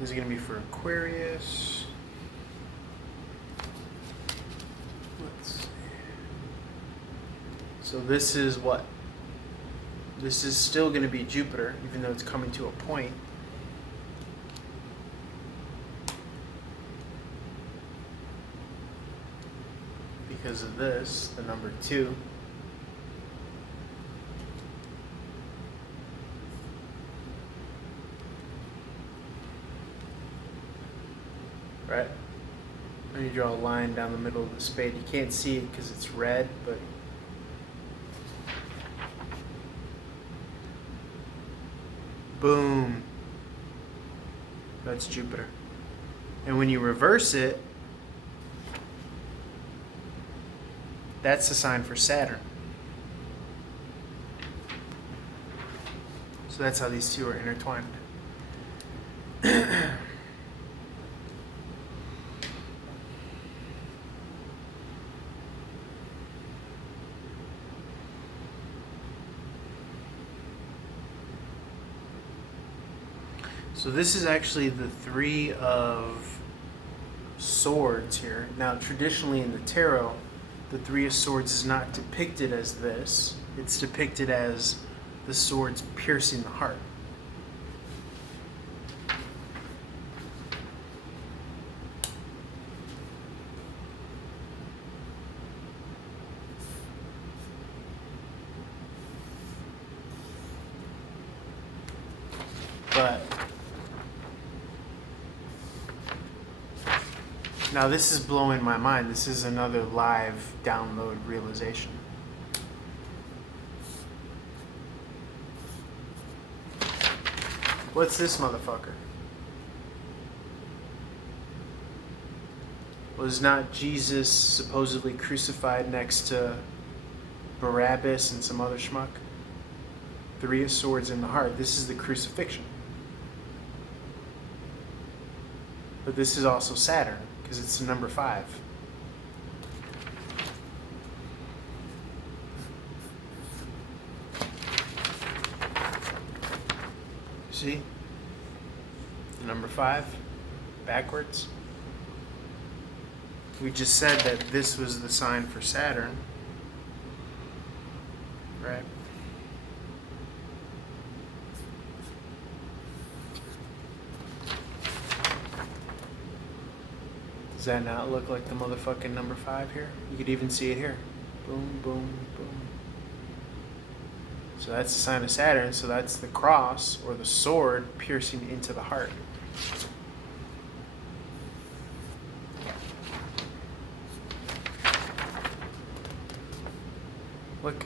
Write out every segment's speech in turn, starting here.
This is going to be for Aquarius. Let's see. So this is what? This is still going to be Jupiter, even though it's coming to a point. Because of this, the number 2. Right? When you draw a line down the middle of the spade, you can't see it because it's red, but boom. That's Jupiter. And when you reverse it, that's the sign for Saturn. So that's how these two are intertwined. So this is actually the 3 of Swords here. Now, traditionally in the tarot, the 3 of Swords is not depicted as this. It's depicted as the swords piercing the heart. But now this is blowing my mind. This is another live download realization. What's this motherfucker? Was not Jesus supposedly crucified next to Barabbas and some other schmuck? 3 of Swords in the heart. This is the crucifixion. But this is also Saturn, because it's the number 5. See? The number 5, backwards. We just said that this was the sign for Saturn, right? Does that not look like the motherfucking number 5 here? You could even see it here. Boom, boom, boom. So that's the sign of Saturn. So that's the cross or the sword piercing into the heart. Look.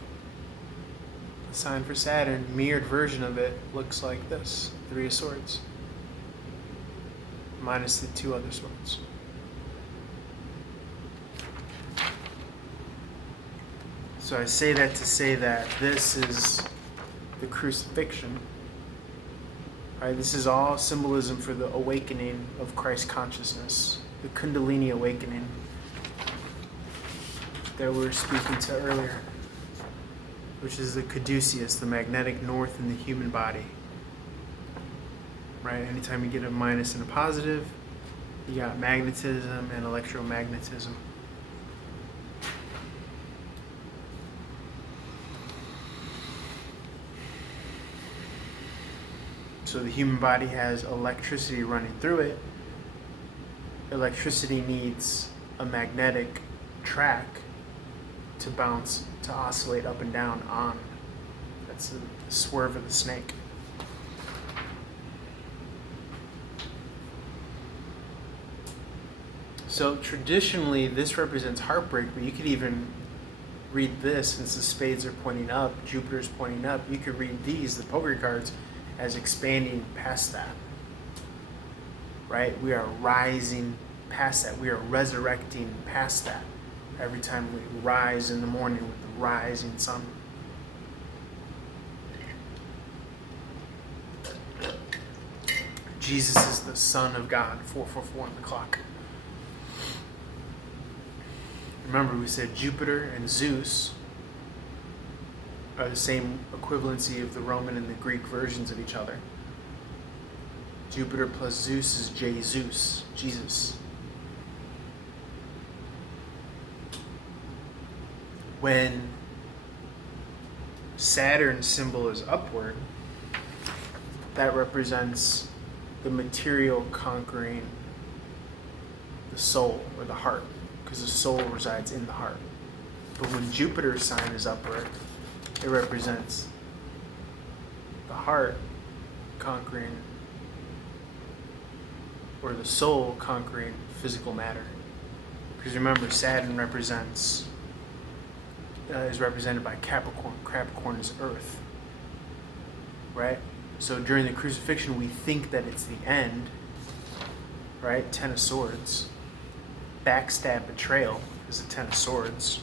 The sign for Saturn, mirrored version of it, looks like this. 3 of Swords. Minus the 2 other swords. So I say that to say that this is the crucifixion. Right? This is all symbolism for the awakening of Christ consciousness, the Kundalini awakening that we were speaking to earlier, which is the caduceus, the magnetic north in the human body. Right? Anytime you get a minus and a positive, you got magnetism and electromagnetism. So the human body has electricity running through it. Electricity needs a magnetic track to bounce, to oscillate up and down on. That's the swerve of the snake. So traditionally, this represents heartbreak, but you could even read this, since the spades are pointing up, Jupiter's pointing up, you could read these, the poker cards, as expanding past that. Right? We are rising past that. We are resurrecting past that. Every time we rise in the morning with the rising sun. Jesus is the Son of God, 444 on the clock. Remember, we said Jupiter and Zeus are the same equivalency of the Roman and the Greek versions of each other. Jupiter plus Zeus is Jesus. Jesus. When Saturn's symbol is upward, that represents the material conquering the soul or the heart, because the soul resides in the heart. But when Jupiter's sign is upward, it represents the heart conquering, or the soul conquering physical matter. Because remember, Saturn is represented by Capricorn. Capricorn is Earth, right? So during the crucifixion, we think that it's the end, right? Ten of Swords. Backstab, betrayal is the Ten of Swords.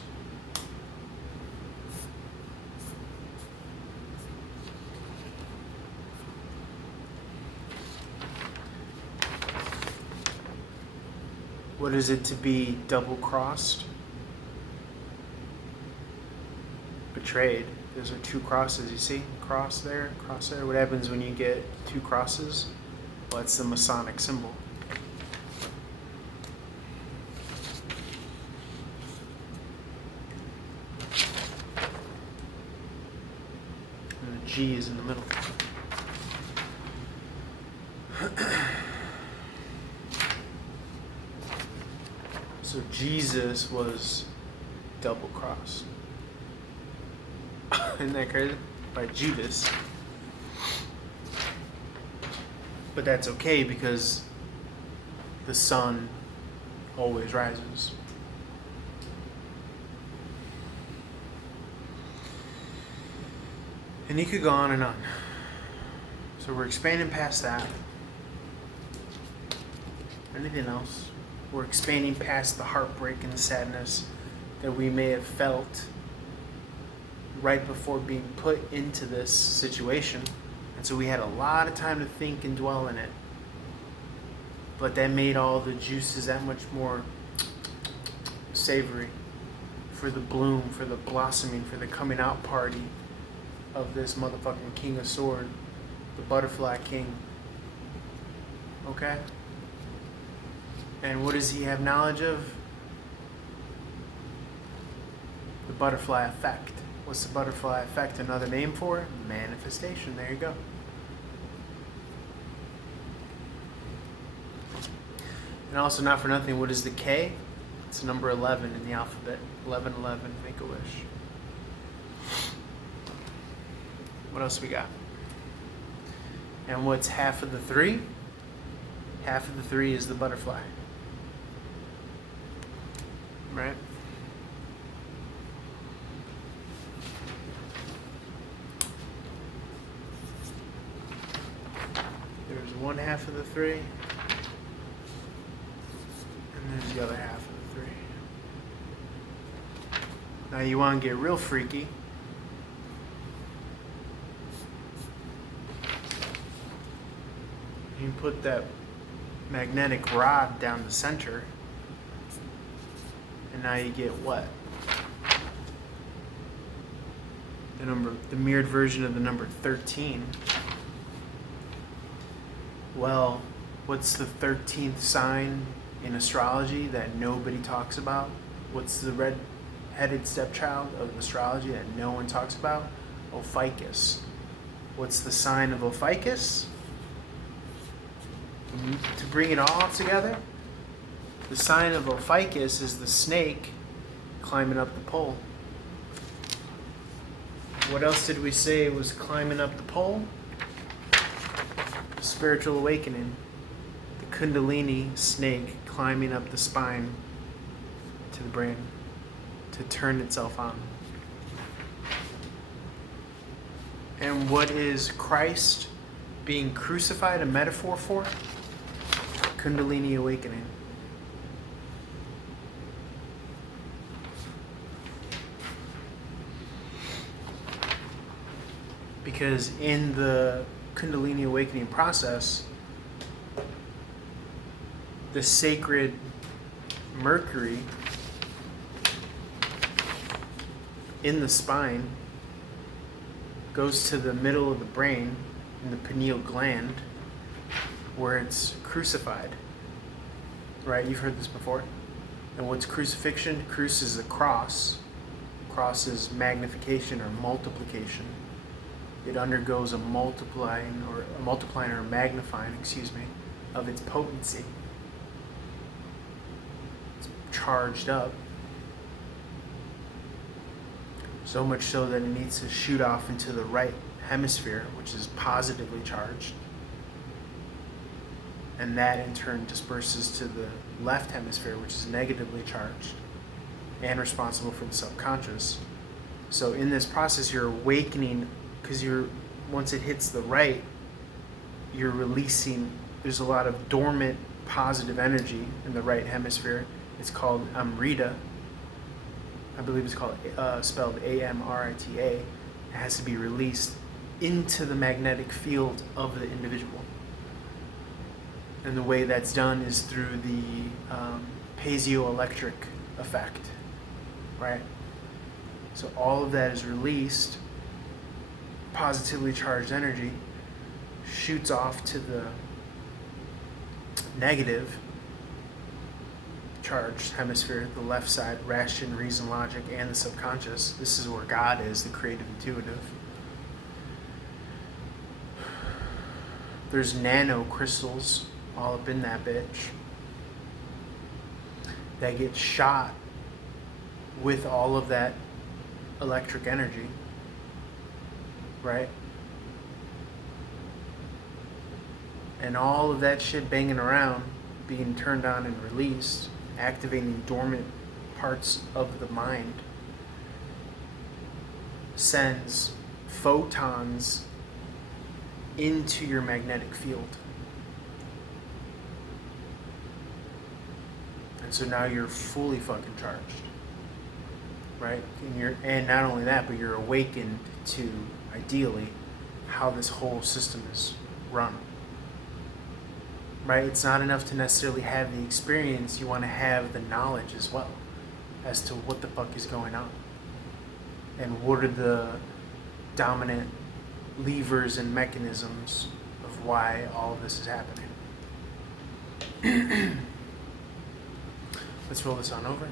What is it to be double-crossed? Betrayed. Those are two crosses, you see? Cross there, cross there. What happens when you get two crosses? Well, it's the Masonic symbol. And the G is in the middle. So Jesus was double-crossed. Isn't that crazy? By Judas. But that's okay because the sun always rises. And you could go on and on. So we're expanding past that. Anything else? We're expanding past the heartbreak and the sadness that we may have felt right before being put into this situation. And so we had a lot of time to think and dwell in it. But that made all the juices that much more savory for the bloom, for the blossoming, for the coming out party of this motherfucking King of Sword, the Butterfly King. Okay? And what does he have knowledge of? The butterfly effect. What's the butterfly effect another name for? Manifestation. There you go. And also, not for nothing, what is the K? It's number 11 in the alphabet. 1111, make a wish. What else we got? And what's half of the 3? Half of the 3 is the butterfly. Right? There's one half of the 3. And there's the other half of the 3. Now you want to get real freaky. You put that magnetic rod down the center. And now you get what? The mirrored version of the number 13. Well, what's the 13th sign in astrology that nobody talks about? What's the red-headed stepchild of astrology that no one talks about? Ophiuchus. What's the sign of Ophiuchus? To bring it all together, the sign of Ophiuchus is the snake climbing up the pole. What else did we say was climbing up the pole? The spiritual awakening. The Kundalini snake climbing up the spine to the brain to turn itself on. And what is Christ being crucified a metaphor for? Kundalini awakening. Because in the Kundalini awakening process, the sacred Mercury in the spine goes to the middle of the brain in the pineal gland, where it's crucified. Right? You've heard this before. And what's crucifixion? Cruce is a cross. Cross is magnification or multiplication. It undergoes a multiplying or magnifying, of its potency. It's charged up. So much so that it needs to shoot off into the right hemisphere, which is positively charged. And that in turn disperses to the left hemisphere, which is negatively charged and responsible for the subconscious. So in this process, you're awakening, because once it hits the right, you're releasing. There's a lot of dormant positive energy in the right hemisphere. It's called Amrita. I believe it's called spelled Amrita. It has to be released into the magnetic field of the individual. And the way that's done is through the piezoelectric effect, right? So all of that is released, positively charged energy, shoots off to the negative charged hemisphere, the left side, ration, reason, logic, and the subconscious. This is where God is, the creative intuitive. There's nano crystals all up in that bitch that get shot with all of that electric energy, right? And all of that shit banging around, being turned on and released, activating dormant parts of the mind, sends photons into your magnetic field. And so now you're fully fucking charged, right? And not only that, but you're awakened to, ideally, how this whole system is run. Right? It's not enough to necessarily have the experience. You want to have the knowledge as well as to what the fuck is going on and what are the dominant levers and mechanisms of why all of this is happening. Let's roll this on over.